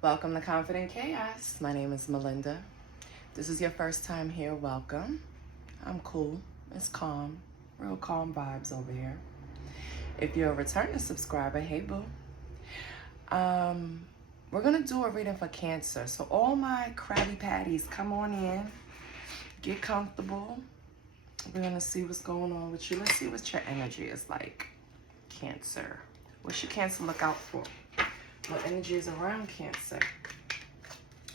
Welcome to Confident Chaos. My name is Melinda. If this is your first time here, welcome. I'm cool. It's calm. Real calm vibes over here. If you're a returning subscriber, hey boo. We're gonna do a reading for Cancer. So all my Krabby Patties, come on in. Get comfortable. We're gonna see what's going on with you. Let's see what your energy is like. Cancer. What should Cancer look out for? What energy is around Cancer?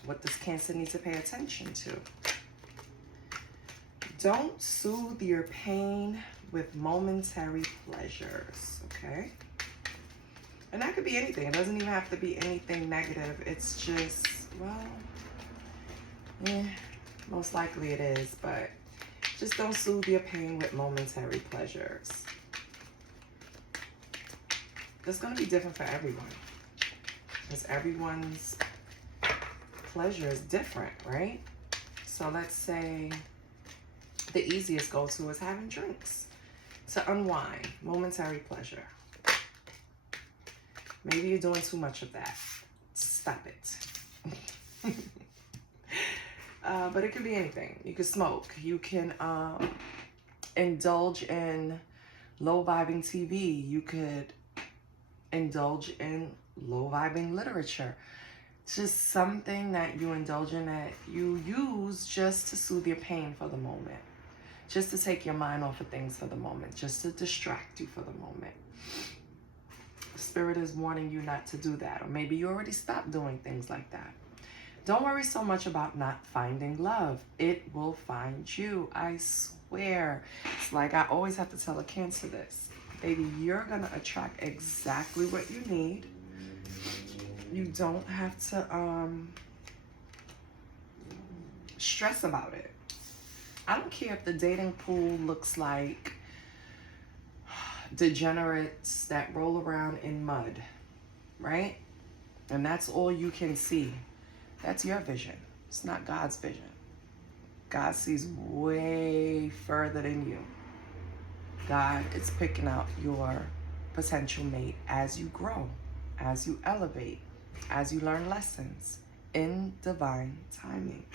What does Cancer need to pay attention to? Don't soothe your pain with momentary pleasures, okay? And that could be anything. It doesn't even have to be anything negative. It's just, well, yeah, most likely it is, but just don't soothe your pain with momentary pleasures. It's going to be different for everyone, because everyone's pleasure is different, right? So let's say the easiest go-to is having drinks to unwind, momentary pleasure. Maybe you're doing too much of that. Stop it. But it could be anything. You could smoke. You can indulge in low-vibing TV. You could indulge in low-vibing literature. It's just something that you indulge in that you use just to soothe your pain for the moment. Just to take your mind off of things for the moment. Just to distract you for the moment. Spirit is warning you not to do that. Or maybe you already stopped doing things like that. Don't worry so much about not finding love. It will find you. I swear. It's like I always have to tell a Cancer this. Baby, you're going to attract exactly what you need. You don't have to stress about it. I don't care if the dating pool looks like degenerates that roll around in mud, right? And that's all you can see. That's your vision. It's not God's vision. God sees way further than you. God is picking out your potential mate as you grow, as you elevate, as you learn lessons in divine timing.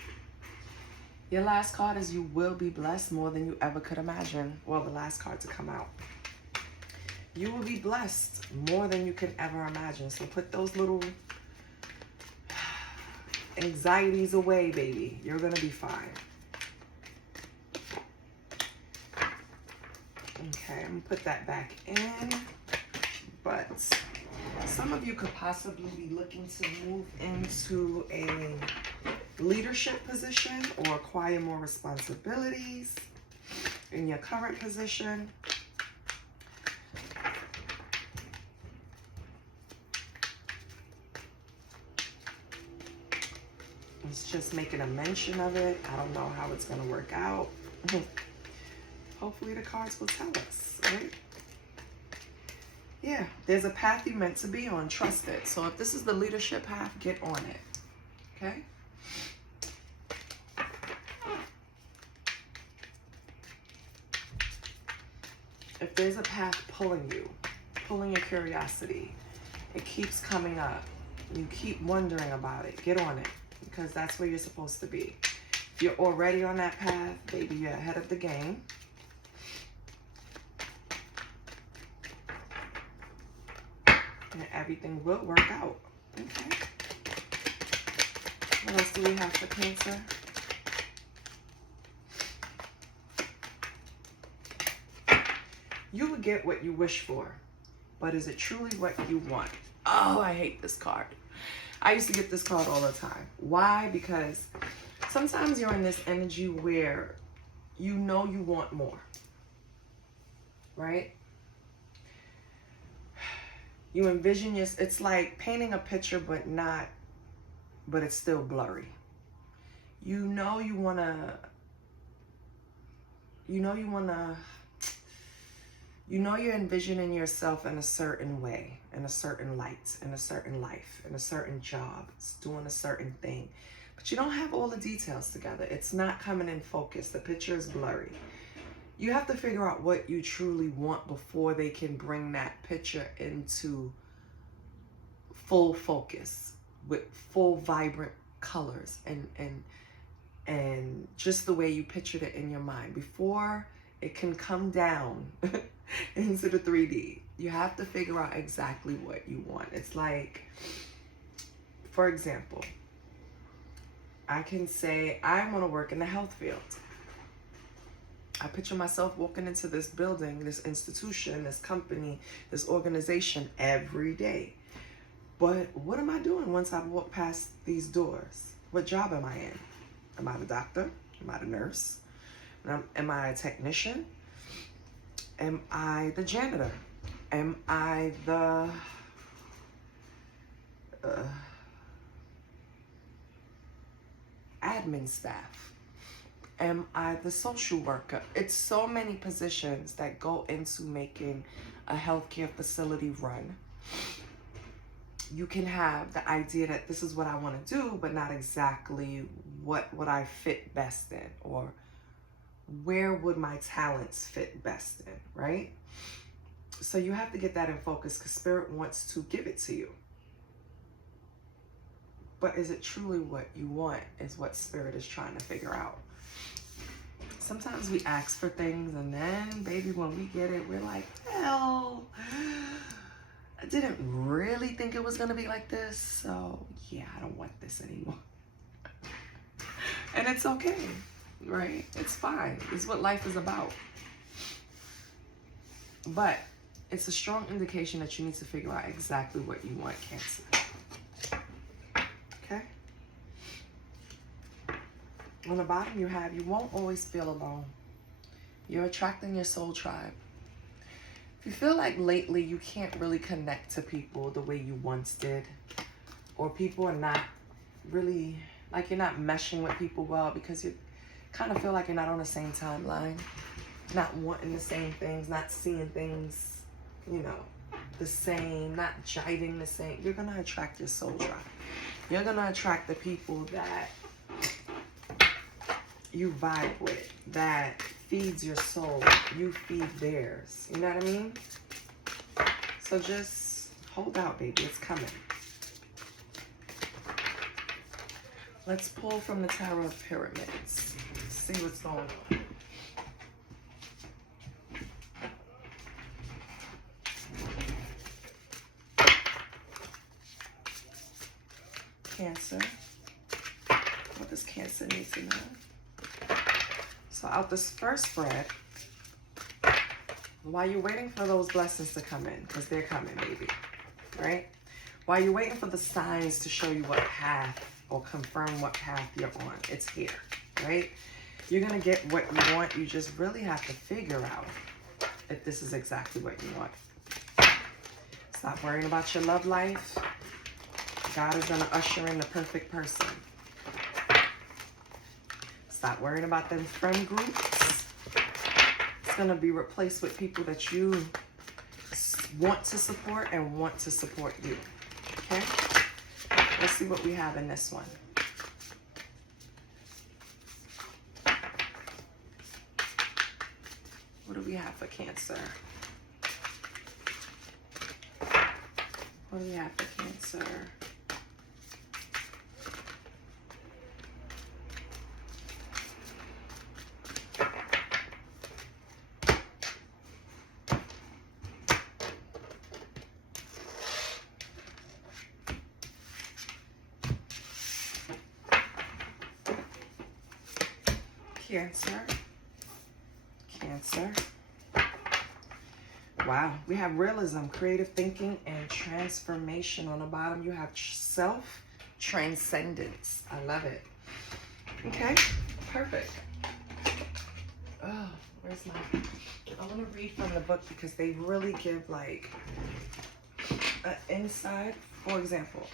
Your last card is you will be blessed more than you ever could imagine. Well, the last card to come out. You will be blessed more than you can ever imagine. So put those little anxieties away, baby. You're going to be fine. Okay, I'm going to put that back in. But some of you could possibly be looking to move into a leadership position or acquire more responsibilities in your current position. It's just making a mention of it. I don't know how it's going to work out. Hopefully the cards will tell us, right? Yeah, there's a path you're meant to be on. Trust it. So if this is the leadership path, get on it. Okay? If there's a path pulling you, pulling your curiosity, it keeps coming up. You keep wondering about it. Get on it, because that's where you're supposed to be. If you're already on that path, baby, you're ahead of the game. And everything will work out. Okay. What else do we have for Cancer? You will get what you wish for, but is it truly what you want? Oh, I hate this card. I used to get this card all the time. Why? Because sometimes you're in this energy where you know you want more, right? You envision it's like painting a picture, but it's still blurry. You know you're envisioning yourself in a certain way, in a certain light, in a certain life, in a certain job, doing a certain thing. But you don't have all the details together. It's not coming in focus. The picture is blurry. You have to figure out what you truly want before they can bring that picture into full focus. with full vibrant colors and just the way you pictured it in your mind. Before it can come down into the 3D, you have to figure out exactly what you want. It's like, for example, I can say I want to work in the health field. I picture myself walking into this building, this institution, this company, this organization every day. But what am I doing once I walk past these doors? What job am I in? Am I the doctor? Am I the nurse? Am I a technician? Am I the janitor? Am I the admin staff? Am I the social worker? It's so many positions that go into making a healthcare facility run. You can have the idea that this is what I want to do, but not exactly what would I fit best in, or where would my talents fit best in, right? So you have to get that in focus, because Spirit wants to give it to you. But is it truly what you want is what Spirit is trying to figure out. Sometimes we ask for things, and then, baby, when we get it, we're like, well, I didn't really think it was going to be like this, so yeah, I don't want this anymore. And it's okay, right? It's fine. It's what life is about. But it's a strong indication that you need to figure out exactly what you want, Cancer. Okay? On the bottom you have, you won't always feel alone. You're attracting your soul tribe. If you feel like lately you can't really connect to people the way you once did, or people are not really, like, you're not meshing with people well because you kind of feel like you're not on the same timeline, not wanting the same things, not seeing things, you know, the same, not jiving the same, you're going to attract your soul tribe. You're going to attract the people that you vibe with, that feeds your soul, you feed theirs. You know what I mean? So just hold out, baby. It's coming. Let's pull from the Tower of Pyramids. See what's going on. Cancer. What does Cancer need to know? So out this first spread, while you're waiting for those blessings to come in, because they're coming, baby, right? While you're waiting for the signs to show you what path, or confirm what path you're on, it's here, right? You're going to get what you want. You just really have to figure out if this is exactly what you want. Stop worrying about your love life. God is going to usher in the perfect person. Stop worrying about them friend groups. It's going to be replaced with people that you want to support and want to support you. Okay? Let's see what we have in this one. What do we have for Cancer? What do we have for Cancer? Cancer. Cancer. Wow. We have realism, creative thinking, and transformation. On the bottom, you have self-transcendence. I love it. Okay. Perfect. Oh, where's my... I want to read from the book because they really give, like, an insight. For example,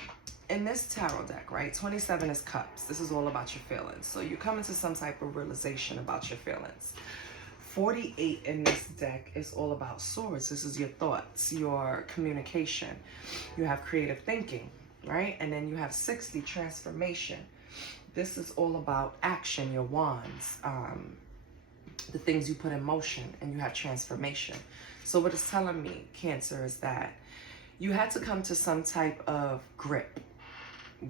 in this tarot deck, right, 27 is cups. This is all about your feelings. So you come into some type of realization about your feelings. 48 in this deck is all about swords. This is your thoughts, your communication. You have creative thinking, right? And then you have 60, transformation. This is all about action, your wands, the things you put in motion, and you have transformation. So what it's telling me, Cancer, is that you had to come to some type of grip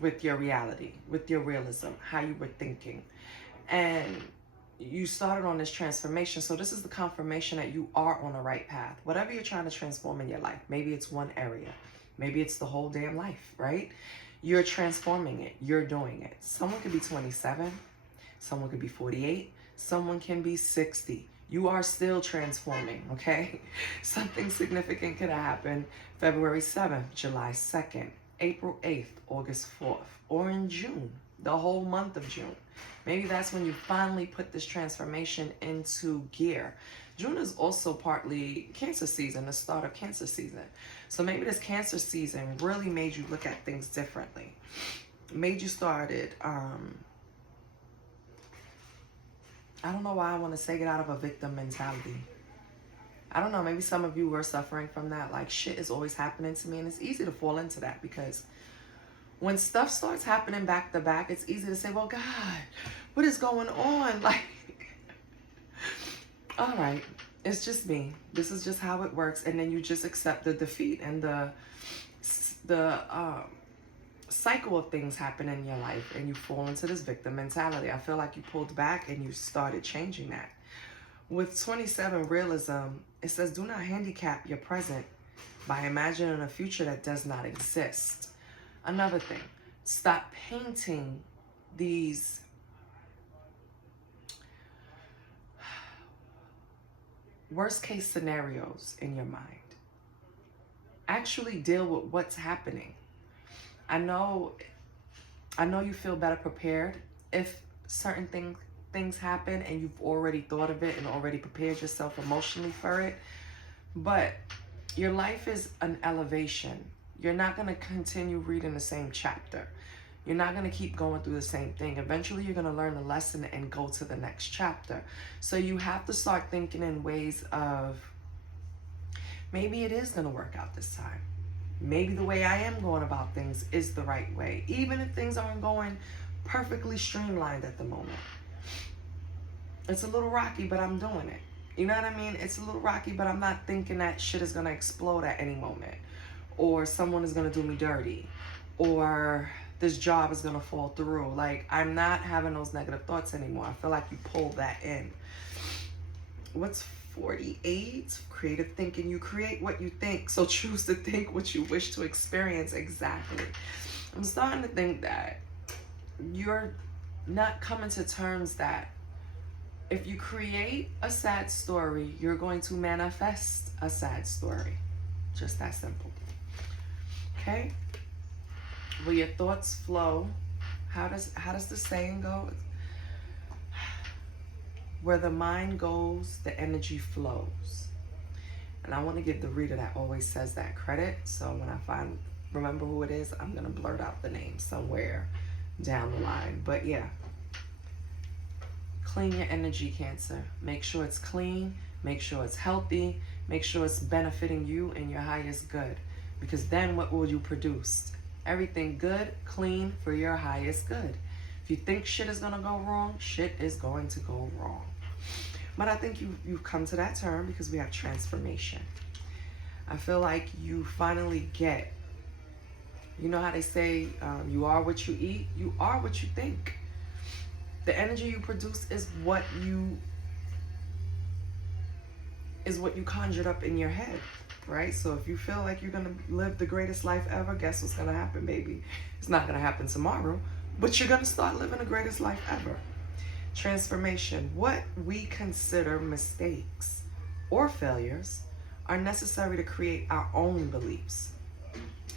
with your reality, with your realism, how you were thinking. And you started on this transformation. So this is the confirmation that you are on the right path. Whatever you're trying to transform in your life, maybe it's one area, maybe it's the whole damn life, right? You're transforming it. You're doing it. Someone could be 27. Someone could be 48. Someone can be 60. You are still transforming, okay? Something significant could happen February 7th, July 2nd, April 8th, August 4th, or in June, the whole month of June. Maybe that's when you finally put this transformation into gear. June is also partly Cancer season, the start of Cancer season. So maybe this Cancer season really made you look at things differently. Made you started, I don't know why I want to say get out of a victim mentality. I don't know, maybe some of you were suffering from that. Like, shit is always happening to me. And it's easy to fall into that because when stuff starts happening back to back, it's easy to say, well, God, what is going on? Like, all right, it's just me. This is just how it works. And then you just accept the defeat and the cycle of things happen in your life, and you fall into this victim mentality. I feel like you pulled back and you started changing that. With 27 realism, it says, do not handicap your present by imagining a future that does not exist. Another thing, stop painting these worst case scenarios in your mind. Actually deal with what's happening. I know you feel better prepared if certain things happen and you've already thought of it and already prepared yourself emotionally for it. But your life is an elevation. You're not going to continue reading the same chapter. You're not going to keep going through the same thing. Eventually, you're going to learn the lesson and go to the next chapter. So you have to start thinking in ways of, maybe it is going to work out this time. Maybe the way I am going about things is the right way, even if things aren't going perfectly streamlined at the moment. It's a little rocky, but I'm doing it. You know what I mean? It's a little rocky, but I'm not thinking that shit is going to explode at any moment, or someone is going to do me dirty, or this job is going to fall through. Like, I'm not having those negative thoughts anymore. I feel like you pulled that in. What's 48? Creative thinking. You create what you think, so choose to think what you wish to experience. Exactly. I'm starting to think that you're not coming to terms that if you create a sad story, you're going to manifest a sad story. Just that simple. Okay? Will your thoughts flow? How does the saying go? Where the mind goes, the energy flows. And I want to give the reader that always says that credit. So when I remember who it is, I'm going to blurt out the name somewhere down the line. But yeah. Clean your energy, Cancer. Make sure it's clean. Make sure it's healthy. Make sure it's benefiting you and your highest good. Because then what will you produce? Everything good, clean, for your highest good. If you think shit is going to go wrong, shit is going to go wrong. But I think you've come to that term because we have transformation. I feel like you finally get, you know how they say, you are what you eat? You are what you think. The energy you produce is what you conjured up in your head, right? So if you feel like you're going to live the greatest life ever, guess what's going to happen, baby? It's not going to happen tomorrow, but you're going to start living the greatest life ever. Transformation. What we consider mistakes or failures are necessary to create our own beliefs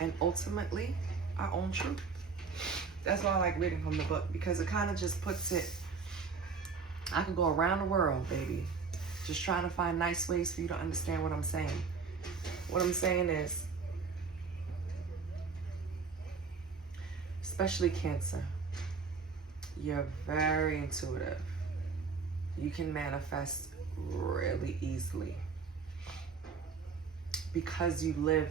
and ultimately our own truth. That's why I like reading from the book, because it kind of just puts it, I could go around the world, baby, just trying to find nice ways for you to understand what I'm saying. What I'm saying is, especially Cancer, you're very intuitive. You can manifest really easily. Because you live,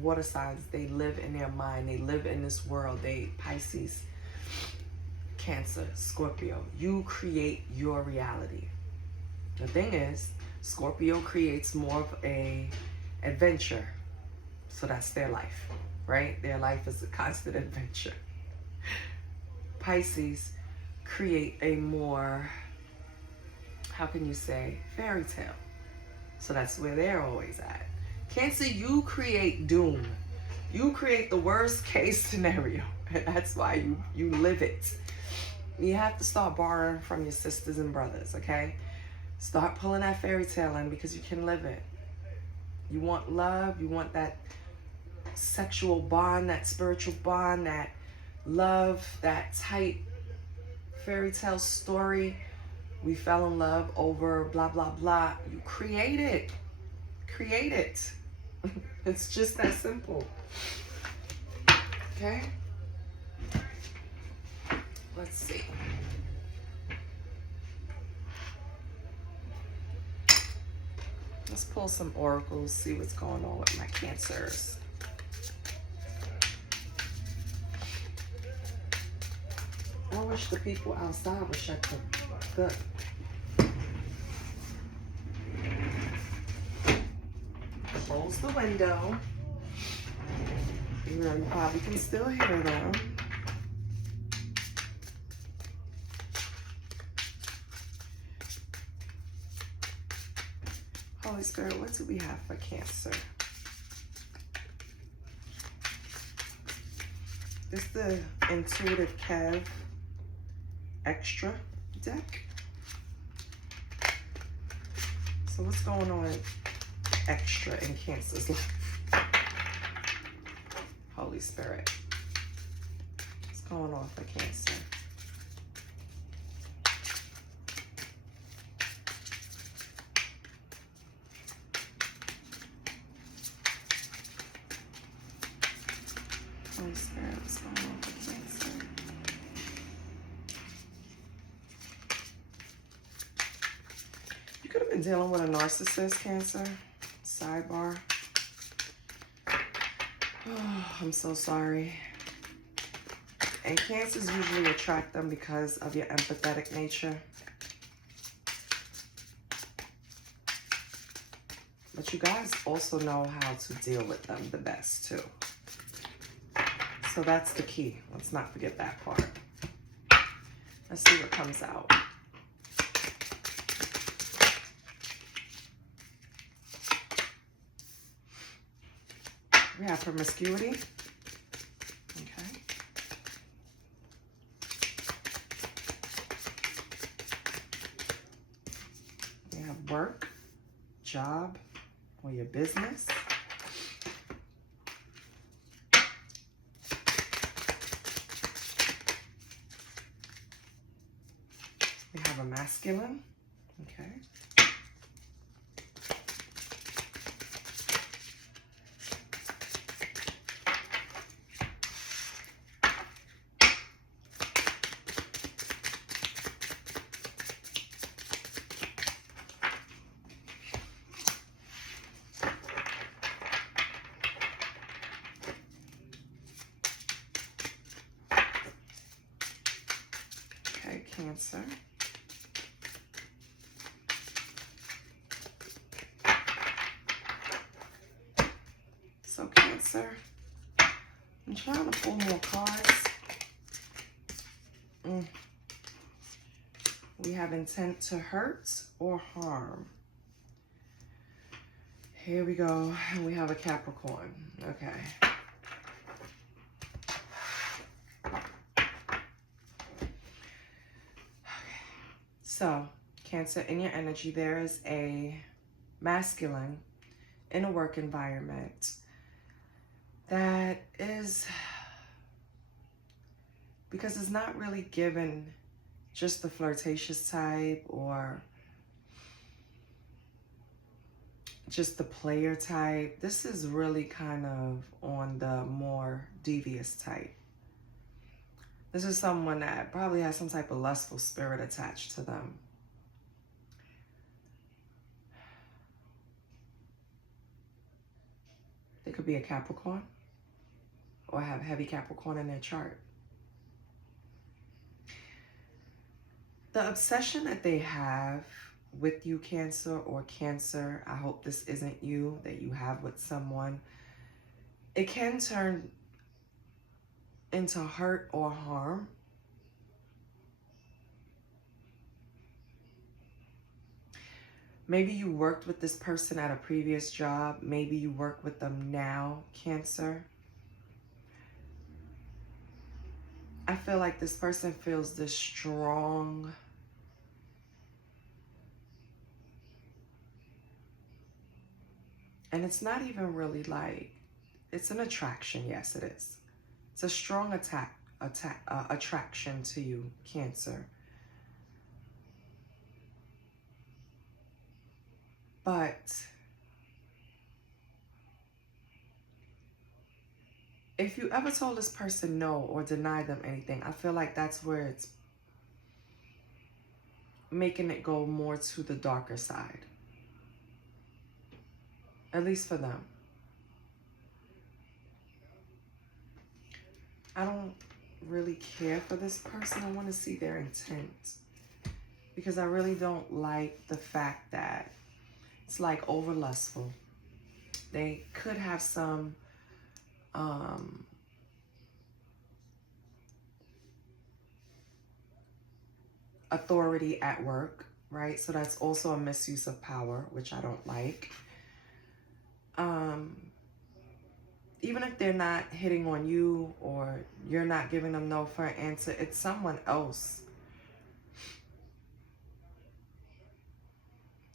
water signs, they live in their mind. They live in this world. Pisces, Cancer, Scorpio. You create your reality. The thing is, Scorpio creates more of a adventure. So that's their life, right? Their life is a constant adventure. Pisces create a more, how can you say, fairy tale. So that's where they're always at. Cancer, you create doom. You create the worst case scenario. And that's why you live it. You have to start borrowing from your sisters and brothers, okay? Start pulling that fairy tale in because you can live it. You want love, you want that sexual bond, that spiritual bond, that love, that tight fairy tale story. We fell in love over blah, blah, blah. You create it. Create it. It's just that simple. Okay? Let's see. Let's pull some oracles, see what's going on with my Cancers. I wish the people outside would shut the close the window. You know, you probably can still hear them. Holy Spirit, what do we have for Cancer? This is the Intuitive Kev Extra deck. So what's going on extra in Cancer's life? Holy Spirit. What's going on for Cancer? Holy Spirit, what's going on for Cancer? You could have been dealing with a narcissist, Cancer. Sidebar. Oh, I'm so sorry. And Cancers usually attract them because of your empathetic nature. But you guys also know how to deal with them the best too. So that's the key. Let's not forget that part. Let's see what comes out. We have promiscuity. Okay. We have work, job, or your business. We have a masculine. Okay. Cancer. So Cancer, I'm trying to pull more cards. We have intent to hurt or harm. Here we go. And we have a Capricorn. Okay. So, Cancer, in your energy, there is a masculine in a work environment that is, because it's not really given just the flirtatious type or just the player type. This is really kind of on the more devious type. This is someone that probably has some type of lustful spirit attached to them. They could be a Capricorn or have heavy Capricorn in their chart. The obsession that they have with you, Cancer, or Cancer, I hope this isn't you, that you have with someone, it can turn into hurt or harm. Maybe you worked with this person at a previous job. Maybe you work with them now, Cancer. I feel like this person feels this strong and it's not even really like, it's an attraction. Yes, it is. It's a strong attraction to you, Cancer. But if you ever told this person no or denied them anything, I feel like that's where it's making it go more to the darker side. At least for them. I don't really care for this person. I want to see their intent. Because I really don't like the fact that it's like over lustful. They could have some authority at work, right? So that's also a misuse of power, which I don't like. Even if they're not hitting on you or you're not giving them no fair answer, it's someone else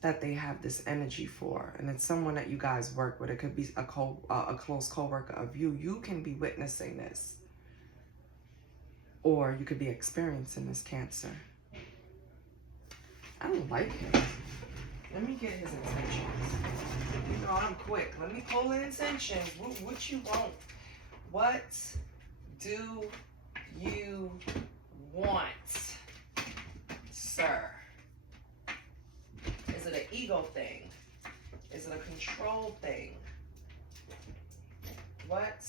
that they have this energy for, and it's someone that you guys work with. It could be a close co-worker of you. You can be witnessing this, or you could be experiencing this, Cancer. I don't like him. Let me get his intentions. You know I'm quick. Let me pull the intentions. What you want? What do you want, sir? Is it an ego thing? Is it a control thing? What?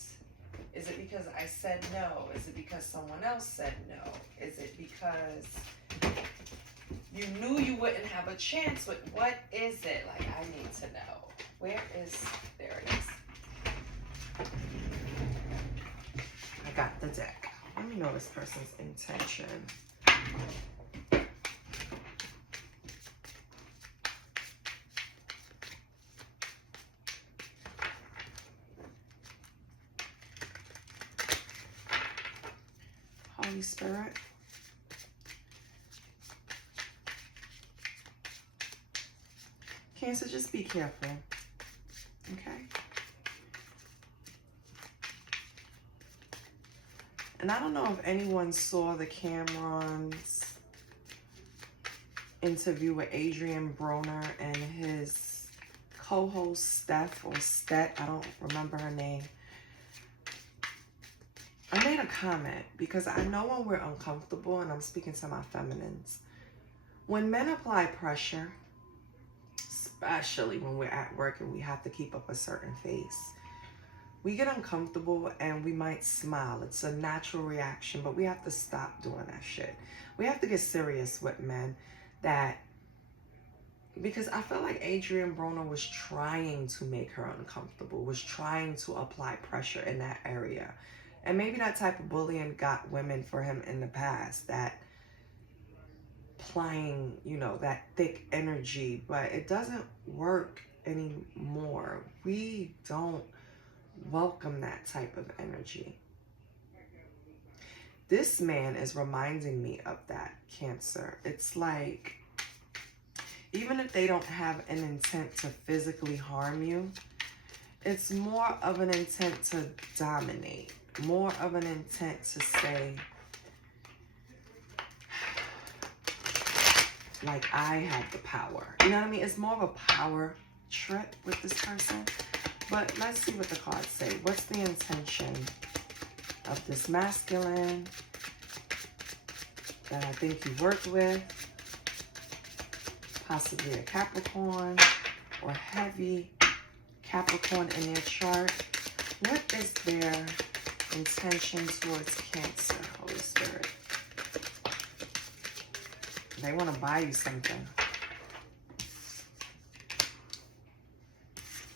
Is it because I said no? Is it because someone else said no? Is it because you knew you wouldn't have a chance with? What is it? Like, I need to know. Where is, there it is. I got the deck. Let me know this person's intention. Holy Spirit. Cancer, just be careful, okay? And I don't know if anyone saw the Cameron's interview with Adrian Broner and his co-host Steph or Stet, I don't remember her name. I made a comment because I know when we're uncomfortable, and I'm speaking to my feminines, when men apply pressure, especially when we're at work and we have to keep up a certain face, we get uncomfortable and we might smile. It's a natural reaction, but we have to stop doing that shit. We have to get serious with men because I feel like Adrian Broner was trying to make her uncomfortable, was trying to apply pressure in that area. And maybe that type of bullying got women for him in the past, that applying, you know, that thick energy, but it doesn't work anymore. We don't welcome that type of energy. This man is reminding me of that, Cancer. It's like, even if they don't have an intent to physically harm you, it's more of an intent to dominate, more of an intent to say, like, I have the power. You know what I mean? It's more of a power trip with this person. But let's see what the cards say. What's the intention of this masculine that I think you work with? Possibly a Capricorn or heavy Capricorn in their chart. What is their intention towards Cancer, Holy Spirit? They want to buy you something.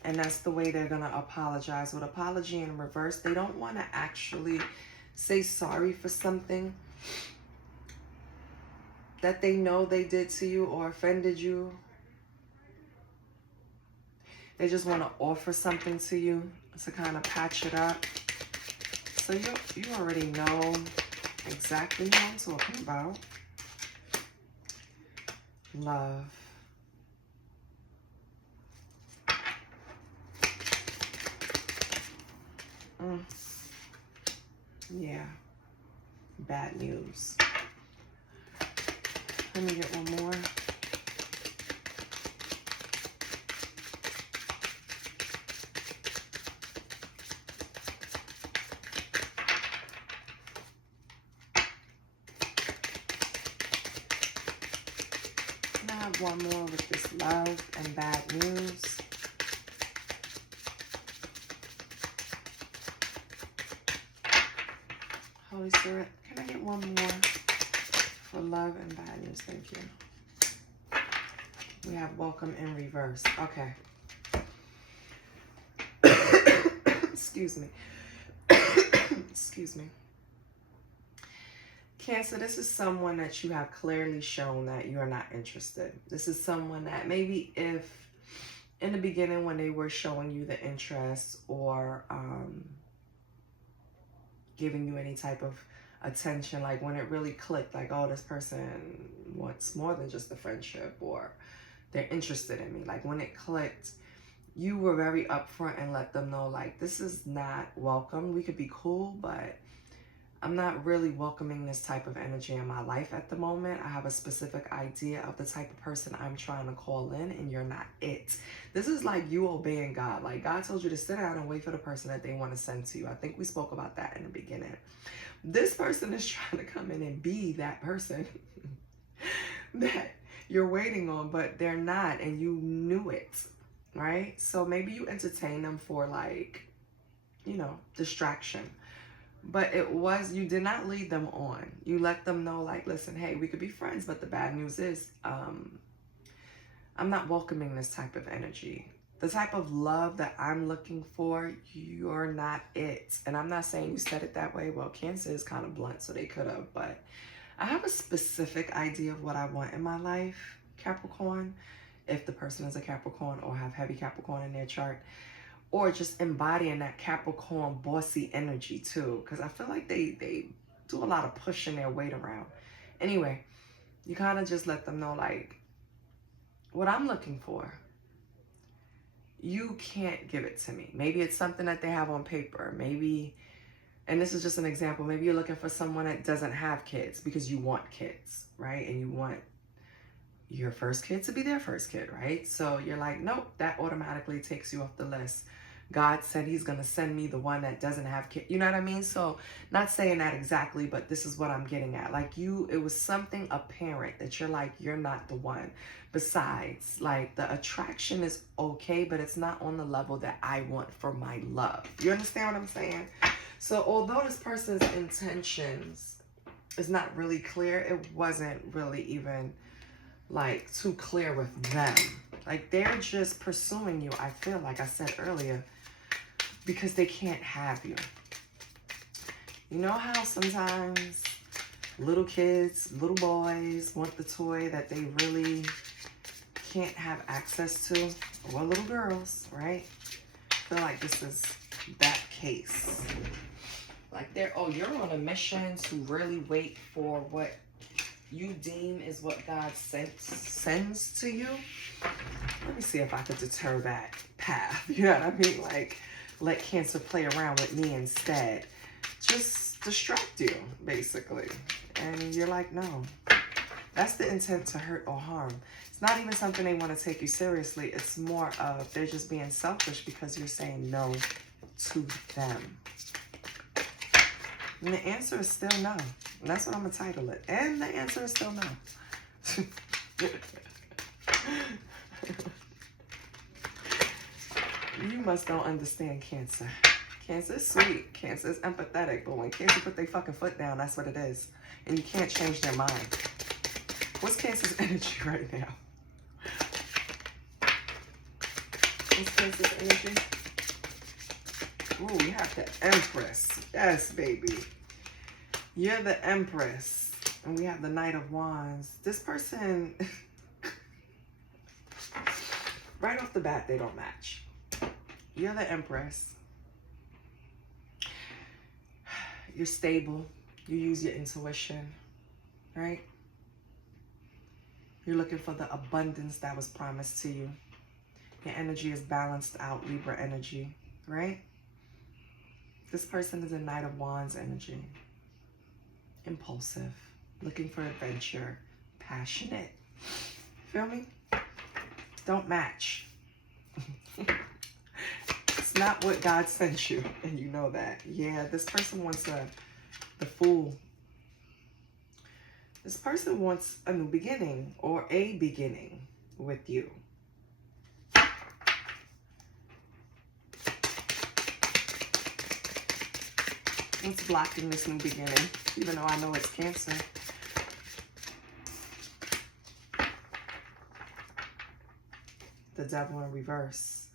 And that's the way they're going to apologize. With apology in reverse, they don't want to actually say sorry for something that they know they did to you or offended you. They just want to offer something to you to kind of patch it up. So you already know exactly what I'm talking about. Love. Yeah. Bad news. Let me get one more. I have one more with this love and bad news. Holy Spirit, can I get one more for love and bad news? Thank you. We have welcome in reverse. Okay. Excuse me. Excuse me. Cancer, this is someone that you have clearly shown that you are not interested. This is someone that maybe if in the beginning when they were showing you the interest or giving you any type of attention, like when it really clicked, like, oh, this person wants more than just a friendship or they're interested in me. Like when it clicked, you were very upfront and let them know, like, this is not welcome. We could be cool, but I'm not really welcoming this type of energy in my life at the moment. I have a specific idea of the type of person I'm trying to call in, and you're not it. This is like you obeying God. Like God told you to sit down and wait for the person that they want to send to you. I think we spoke about that in the beginning. This person is trying to come in and be that person that you're waiting on, but they're not, and you knew it, right? So maybe you entertain them for, like, you know, distraction. But you did not lead them on. You let them know, like, listen, hey, we could be friends, but the bad news is I'm not welcoming this type of energy. The type of love that I'm looking for, you're not it. And I'm not saying you said it that way. Well, Cancer is kind of blunt, so they could have. But I have a specific idea of what I want in my life, Capricorn, if the person is a Capricorn or have heavy Capricorn in their chart. Or just embodying that Capricorn bossy energy too. Because I feel like they do a lot of pushing their weight around. Anyway, you kind of just let them know, like, what I'm looking for, you can't give it to me. Maybe it's something that they have on paper. Maybe, and this is just an example, maybe you're looking for someone that doesn't have kids because you want kids, right? And you want your first kid to be their first kid, right? So you're like, nope, that automatically takes you off the list. God said he's going to send me the one that doesn't have kids. You know what I mean? So not saying that exactly, but this is what I'm getting at. Like it was something apparent that you're like, you're not the one. Besides, like, the attraction is okay, but it's not on the level that I want for my love. You understand what I'm saying? So although this person's intentions is not really clear, it wasn't really even like too clear with them. Like they're just pursuing you, I feel like I said earlier, because they can't have you. You know how sometimes little kids, little boys want the toy that they really can't have access to, or little girls, right? I feel like this is that case. Like you're on a mission to really wait for what you deem is what God sends to you. Let me see if I could deter that path. You know what I mean? Like, let Cancer play around with me instead. Just distract you, basically. And you're like, no. That's the intent, to hurt or harm. It's not even something they want to take you seriously. It's more of they're just being selfish because you're saying no to them. And the answer is still no. And that's what I'm going to title it. And the answer is still no. You must don't understand Cancer. Cancer is sweet. Cancer is empathetic. But when Cancer put their fucking foot down, that's what it is. And you can't change their mind. What's Cancer's energy right now? What's Cancer's energy? Ooh, we have the Empress. Yes, baby. You're the Empress. And we have the Knight of Wands. This person, right off the bat, they don't match. You're the Empress. You're stable. You use your intuition, right? You're looking for the abundance that was promised to you. Your energy is balanced out, Libra energy, right? This person is a Knight of Wands energy. Impulsive, looking for adventure, passionate. Feel me? Don't match. It's not what God sent you, and you know that. Yeah, this person wants the Fool. This person wants a new beginning or a beginning with you. What's blocking this new beginning? Even though I know it's Cancer. The Devil in reverse.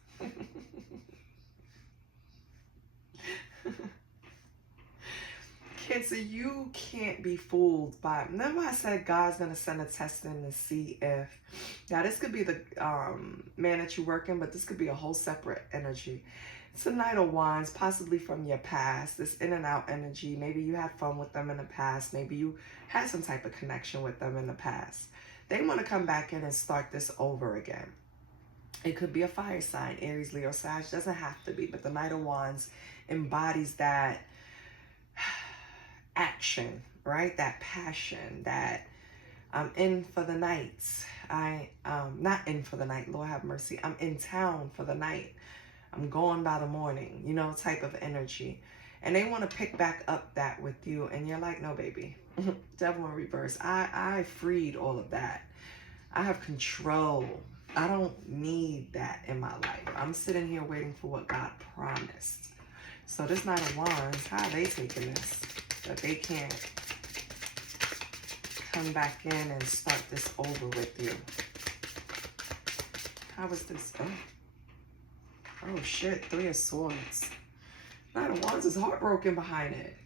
Cancer, you can't be fooled by... Remember I said God's going to send a test in to see if... Now, this could be the man that you're working, but this could be a whole separate energy. It's a Knight of Wands, possibly from your past. This in and out energy. Maybe you had fun with them in the past. Maybe you had some type of connection with them in the past. They want to come back in and start this over again. It could be a fire sign, Aries, Leo, Sag. Doesn't have to be, but the Knight of Wands embodies that action, right? That passion, that I'm in for the night. Not in for the night, Lord have mercy. I'm in town for the night. I'm going by the morning, you know, type of energy. And they want to pick back up that with you. And you're like, no, baby. Devil in reverse. I freed all of that. I have control. I don't need that in my life. I'm sitting here waiting for what God promised. So this Knight of Wands, how are they taking this? That they can't come back in and start this over with you. How is this? Oh shit, Three of Swords. Knight of Wands is heartbroken behind it.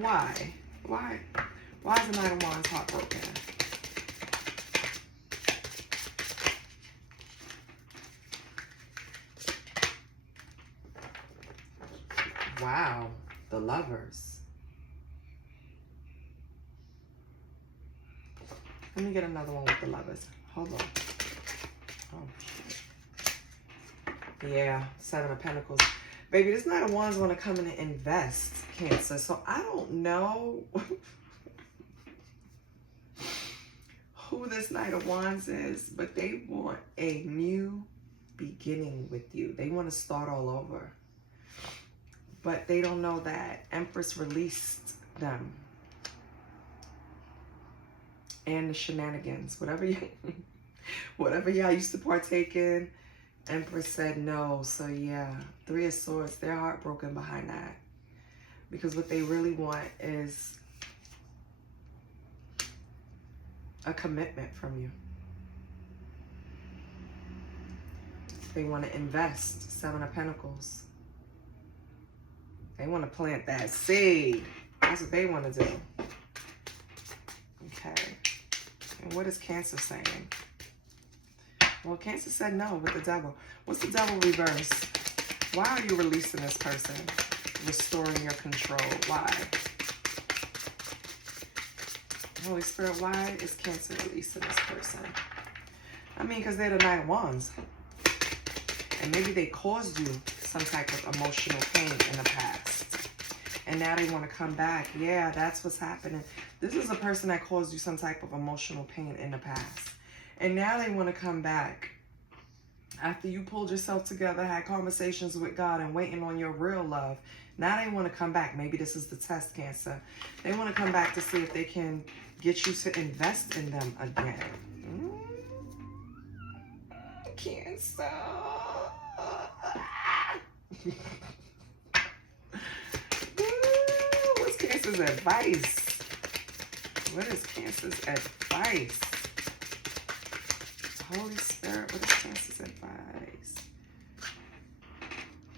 Why? Why is the Knight of Wands heartbroken? Wow, the Lovers. Let me get another one with the Lovers. Hold on. Oh, shit. Yeah, Seven of Pentacles. Baby, this Knight of Wands want to come in and invest, Cancer. So I don't know who this Knight of Wands is, but they want a new beginning with you. They want to start all over. But they don't know that Empress released them. And the shenanigans, whatever y'all used to partake in, Empress said no. So yeah, Three of Swords, they're heartbroken behind that. Because what they really want is a commitment from you. They want to invest, Seven of Pentacles. They want to plant that seed. That's what they want to do. Okay. And what is Cancer saying? Well, Cancer said no with the Devil. What's the Devil reverse? Why are you releasing this person? Restoring your control. Why? Holy Spirit, why is Cancer releasing this person? I mean, because they're the Knight of Wands. And maybe they caused you some type of emotional pain in the past. And now they want to come back. Yeah, that's what's happening. This is a person that caused you some type of emotional pain in the past. And now they want to come back. After you pulled yourself together, had conversations with God and waiting on your real love. Now they want to come back. Maybe this is the test, Cancer. They want to come back to see if they can get you to invest in them again. Cancer. What's Cancer's advice? What is Cancer's advice? Holy Spirit, what is Cancer's advice?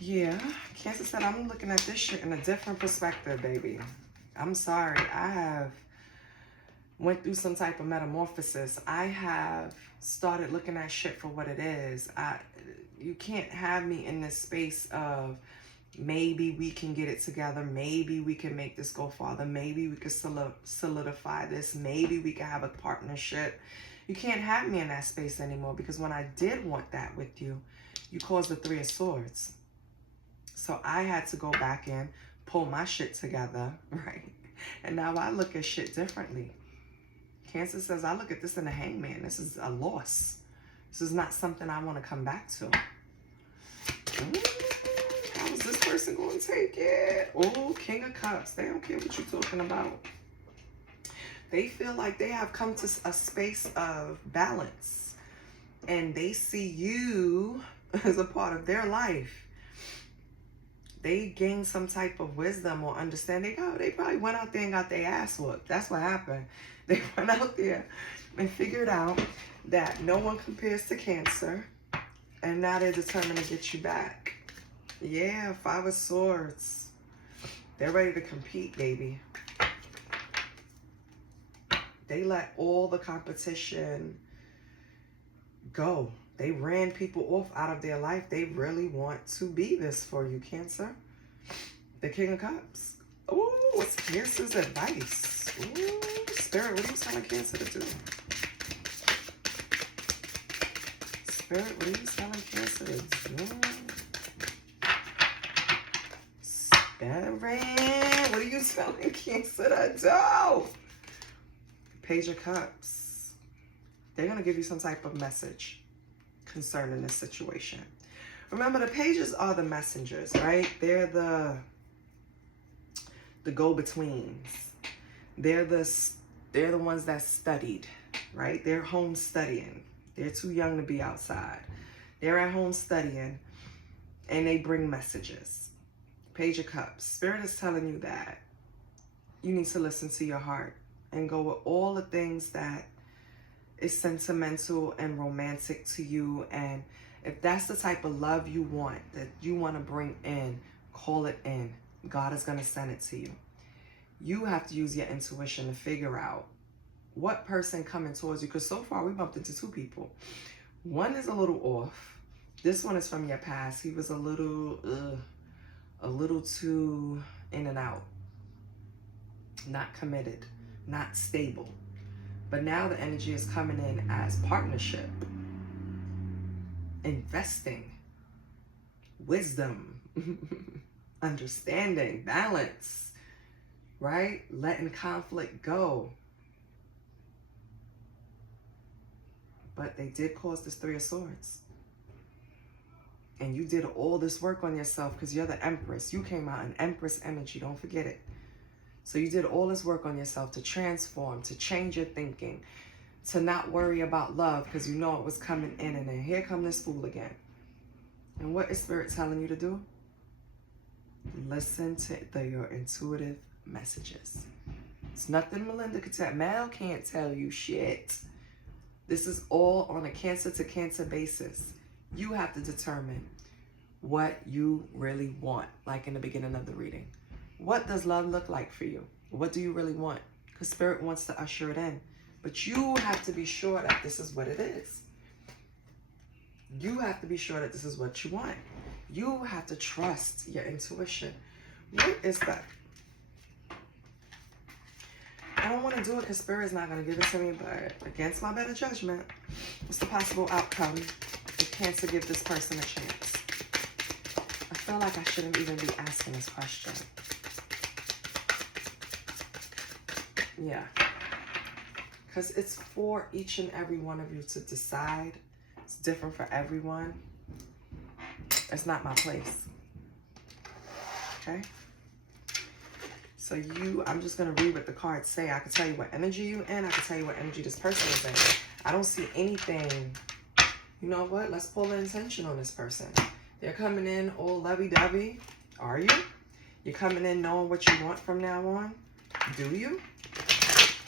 Yeah, Cancer said, I'm looking at this shit in a different perspective, baby. I'm sorry. I have went through some type of metamorphosis. I have started looking at shit for what it is. You can't have me in this space of maybe we can get it together. Maybe we can make this go farther. Maybe we could solidify this. Maybe we can have a partnership. You can't have me in that space anymore, because when I did want that with you, you caused the 3 of Swords. So I had to go back in, pull my shit together, right? And now I look at shit differently. Cancer says, I look at this in the Hangman. This is a loss. This is not something I want to come back to. How is this person going to take it? Oh, King of Cups. They don't care what you're talking about. They feel like they have come to a space of balance. And they see you as a part of their life. They gained some type of wisdom or understanding. Oh, they probably went out there and got their ass whooped. That's what happened. They went out there and figured out that no one compares to Cancer. And now they're determined to get you back. Yeah, 5 of Swords. They're ready to compete, baby. They let all the competition go. They ran people off out of their life. They really want to be this for you, Cancer. The King of Cups. Ooh, what's Cancer's advice? Ooh, Spirit, what are you telling Cancer to do? Spirit, what are you telling Cancer to do? Spirit, what are you telling Cancer to do? Page of Cups. They're going to give you some type of message concerning this situation. Remember, the pages are the messengers, right? They're the go-betweens. They're the ones that studied, right? They're home studying. They're too young to be outside. They're at home studying, and they bring messages. Page of Cups. Spirit is telling you that you need to listen to your heart and go with all the things that is sentimental and romantic to you. And if that's the type of love you want, that you want to bring in, call it in. God is going to send it to you. You have to use your intuition to figure out what person coming towards you. Because so far we bumped into 2 people. One is a little off. This one is from your past. He was a little too in and out. Not committed. Not stable. But now the energy is coming in as partnership, investing, wisdom, understanding, balance, right? Letting conflict go. But they did cause this 3 of Swords. And you did all this work on yourself because you're the Empress. You came out in Empress energy. Don't forget it. So you did all this work on yourself to transform, to change your thinking, to not worry about love because you know it was coming in. And then here come this fool again. And what is Spirit telling you to do? Listen to your intuitive messages. It's nothing Melinda could tell. Mel can't tell you shit. This is all on a Cancer to Cancer basis. You have to determine what you really want, like in the beginning of the reading. What does love look like for you? What do you really want? Because Spirit wants to usher it in. But you have to be sure that this is what it is. You have to be sure that this is what you want. You have to trust your intuition. What is that? I don't want to do it because Spirit is not going to give it to me, but against my better judgment, what's the possible outcome if Cancer give this person a chance? I feel like I shouldn't even be asking this question. Yeah. Because it's for each and every one of you to decide. It's different for everyone. It's not my place. Okay? So I'm just going to read what the cards say. I can tell you what energy you're in. I can tell you what energy this person is in. I don't see anything. You know what? Let's pull the intention on this person. They're coming in all lovey-dovey. Are you? You're coming in knowing what you want from now on. Do you?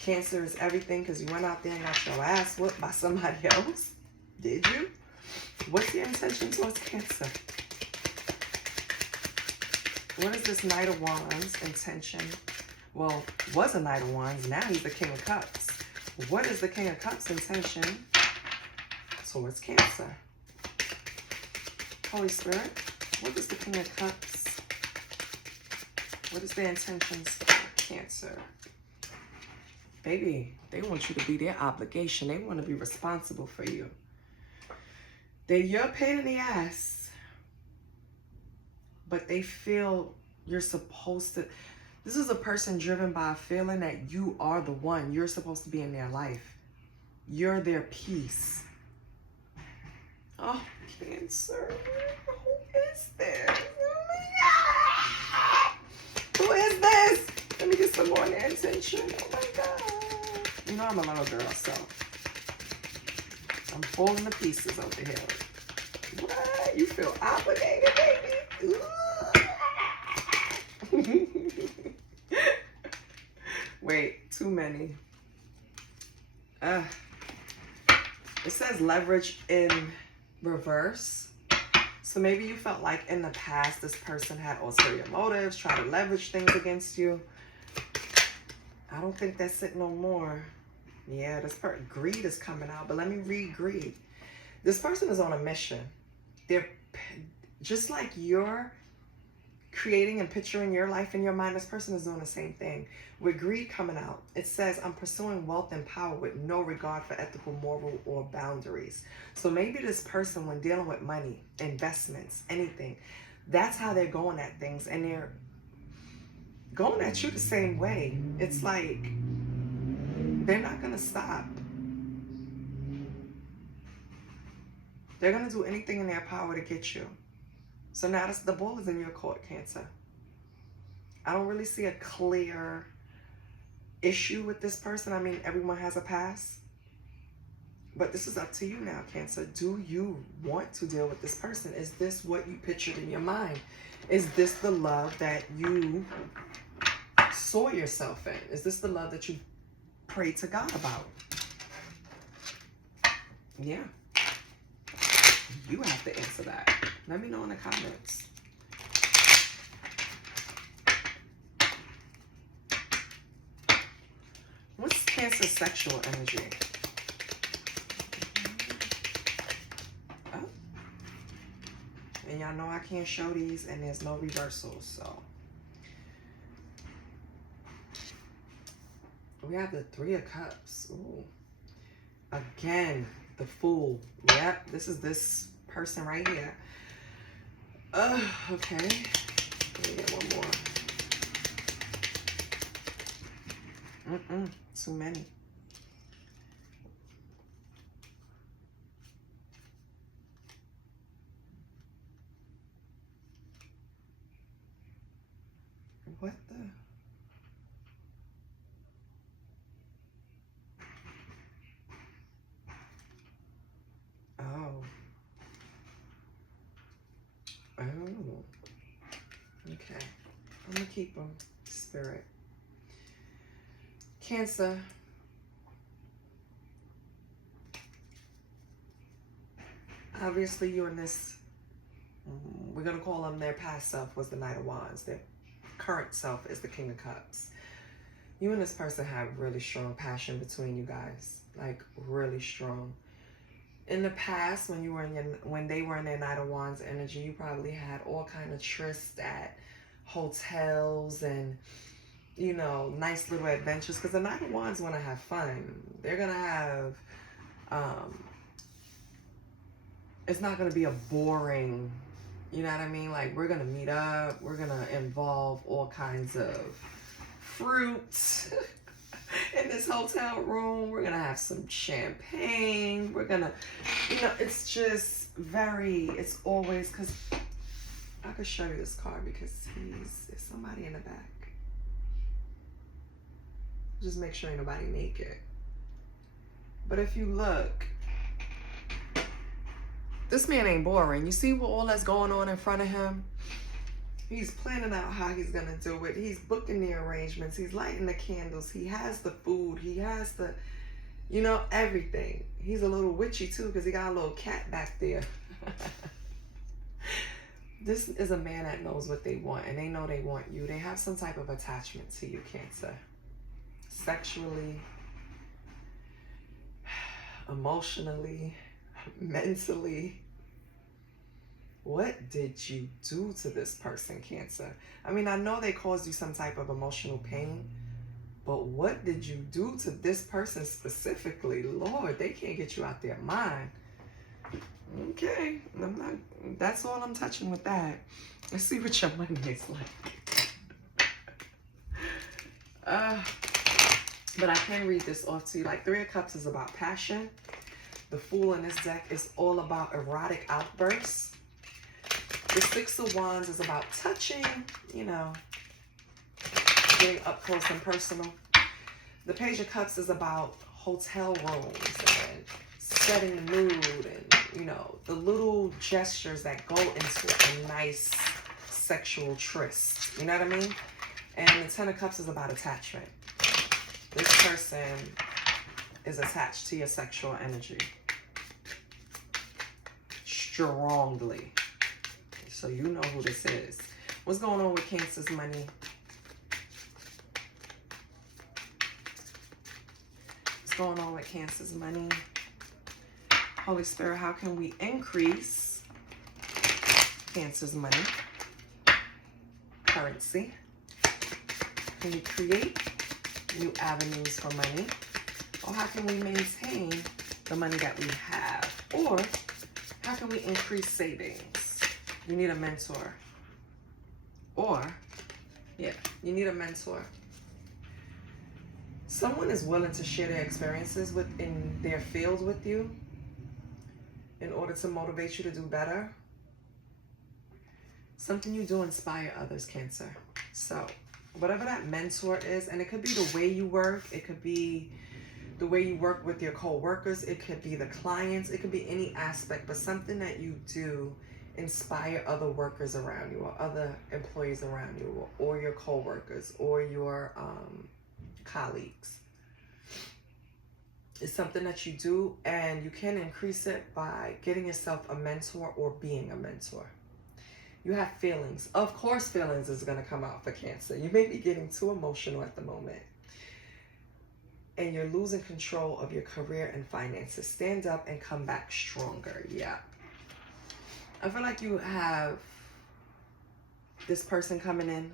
Cancer is everything because you went out there and got your ass whooped by somebody else. Did you? What's your intention towards Cancer? What is this Knight of Wands intention Well, was a Knight of Wands. Now he's the King of Cups. What is the King of Cups' intention towards Cancer? Holy Spirit, what is the King of Cups? What is their intentions for Cancer? Baby, they want you to be their obligation. They want to be responsible for you. They're your pain in the ass. But they feel you're supposed to. This is a person driven by a feeling that you are the one. You're supposed to be in their life. You're their peace. Oh, Cancer. Who is this? Oh my God. Who is this? Let me get some more attention. Oh my God. You know I'm a little girl, so I'm falling to pieces over here. What? You feel obligated, baby? Wait, too many. It says leverage in reverse. So maybe you felt like in the past this person had ulterior motives, try to leverage things against you. I don't think that's it no more. Yeah, this part greed is coming out, but let me read greed. This person is on a mission. They're just like you're creating and picturing your life in your mind. This person is doing the same thing. With greed coming out, it says, I'm pursuing wealth and power with no regard for ethical, moral, or boundaries. So maybe this person, when dealing with money, investments, anything, that's how they're going at things. And they're going at you the same way. It's like they're not going to stop. They're going to do anything in their power to get you. So now the ball is in your court, Cancer. I don't really see a clear issue with this person. I mean, everyone has a past. But this is up to you now, Cancer. Do you want to deal with this person? Is this what you pictured in your mind? Is this the love that you saw yourself in? Is this the love that you prayed to God about? Yeah. You have to answer that. Let me know in the comments. What's Cancer's sexual energy? Oh. And y'all know I can't show these and there's no reversals, so. We have the Three of Cups. Ooh. Again, the Fool. Yep, this is this person right here. Okay. Let me get one more. Too many. What the? Oh. Oh. Okay. I'm gonna keep them. Spirit. Cancer. Obviously, you and this, we're going to call them their past self was the Knight of Wands. Their current self is the King of Cups. You and this person have really strong passion between you guys. Like, really strong. In the past, when they were in their Knight of Wands energy, you probably had all kind of trysts at hotels and, you know, nice little adventures. Because the Knight of Wands want to have fun. They're going to have, it's not going to be a boring, you know what I mean? Like, we're going to meet up. We're going to involve all kinds of fruit in this hotel room. We're going to have some champagne. We're going to, you know, it's just very, it's always, because I could show you this card because there's somebody in the back. Just make sure ain't nobody naked. But if you look, this man ain't boring. You see what all that's going on in front of him? He's planning out how he's going to do it. He's booking the arrangements. He's lighting the candles. He has the food. He has the, you know, everything. He's a little witchy too because he got a little cat back there. This is a man that knows what they want, and they know they want you. They have some type of attachment to you, Cancer. Sexually, emotionally, mentally. What did you do to this person, Cancer? I mean, I know they caused you some type of emotional pain, but what did you do to this person specifically? Lord, they can't get you out their mind. Okay, that's all I'm touching with that. Let's see what your money is like. But I can read this off to you. Like, Three of Cups is about passion. The Fool in this deck is all about erotic outbursts. The Six of Wands is about touching, you know, getting up close and personal. The Page of Cups is about hotel rooms and setting the mood and, you know, the little gestures that go into a nice sexual tryst. You know what I mean? And the Ten of Cups is about attachment. This person is attached to your sexual energy. Strongly. So you know who this is. What's going on with Cancer's money? What's going on with Cancer's money? Holy Spirit, how can we increase Cancer's money? Currency. Can we create new avenues for money? Or how can we maintain the money that we have? Or how can we increase savings? You need a mentor. Or, yeah, you need a mentor. Someone is willing to share their experiences in their field with you in order to motivate you to do better. Something you do inspire others, Cancer. So, whatever that mentor is, and it could be the way you work, it could be the way you work with your co-workers, it could be the clients, it could be any aspect, but something that you do inspire other workers around you or other employees around you or your co-workers or your colleagues. It's something that you do, and you can increase it by getting yourself a mentor or being a mentor. You have feelings. Of course, feelings is going to come out for Cancer. You may be getting too emotional at the moment. And you're losing control of your career and finances. Stand up and come back stronger. Yeah. I feel like you have this person coming in,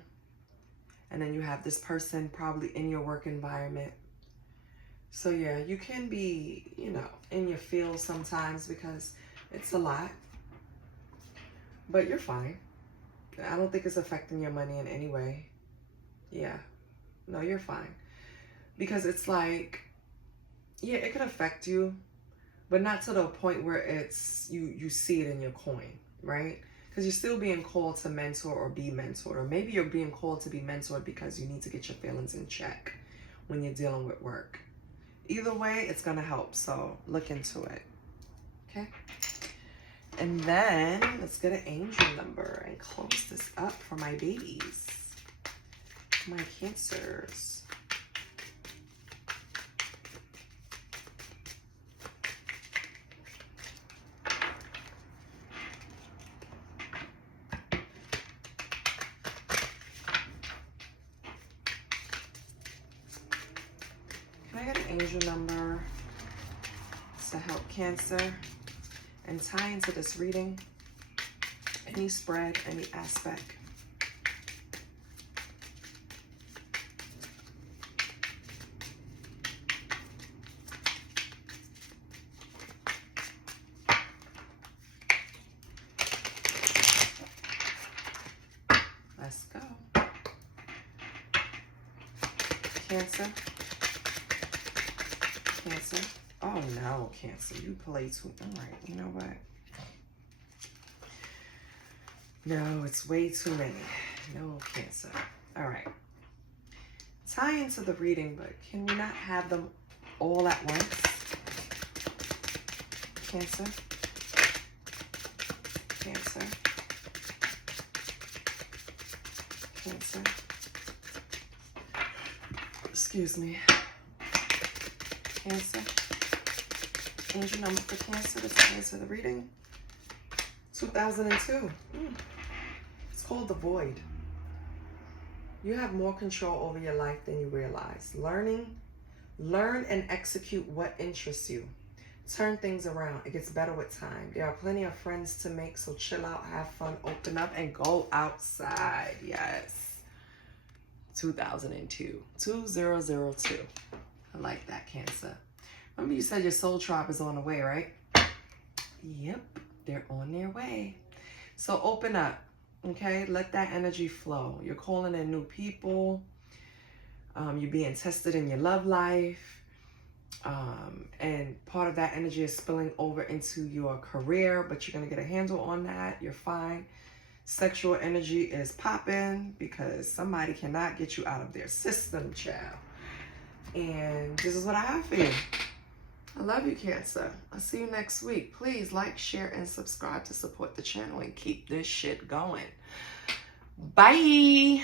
and then you have this person probably in your work environment. So yeah, you can be, you know, in your field sometimes because it's a lot. But you're fine. I don't think it's affecting your money in any way. Yeah. No, you're fine. Because it's like, yeah, it could affect you, but not to the point where it's you see it in your coin, right? Because you're still being called to mentor or be mentored. Or maybe you're being called to be mentored because you need to get your feelings in check when you're dealing with work. Either way, it's going to help. So look into it. Okay? And then let's get an angel number and close this up for my babies, my Cancers. Can I get an angel number to help Cancer and tie into this reading? Any spread, any aspect. Let's go. Cancer. Cancer. Oh no, Cancer. You play too. All right, you know what? No, it's way too many. No, Cancer. All right. Tie into the reading, but can we not have them all at once? Cancer. Cancer. Cancer. Excuse me. Cancer. Angel number for Cancer to tie into the reading. 2002. called the void. You have more control over your life than you realize. Learn and execute what interests you. Turn things around. It gets better with time. There are plenty of friends to make, so chill out, have fun, open up, and go outside. Yes. 2002. 2002. I like that, Cancer. Remember you said your soul tribe is on the way, right? Yep, they're on their way. So open up, okay? Let that energy flow. You're calling in new people. You're being tested in your love life. And part of that energy is spilling over into your career, but you're going to get a handle on that. You're fine. Sexual energy is popping because somebody cannot get you out of their system, child. And this is what I have for you. I love you, Cancer. I'll see you next week. Please like, share, and subscribe to support the channel and keep this shit going. Bye.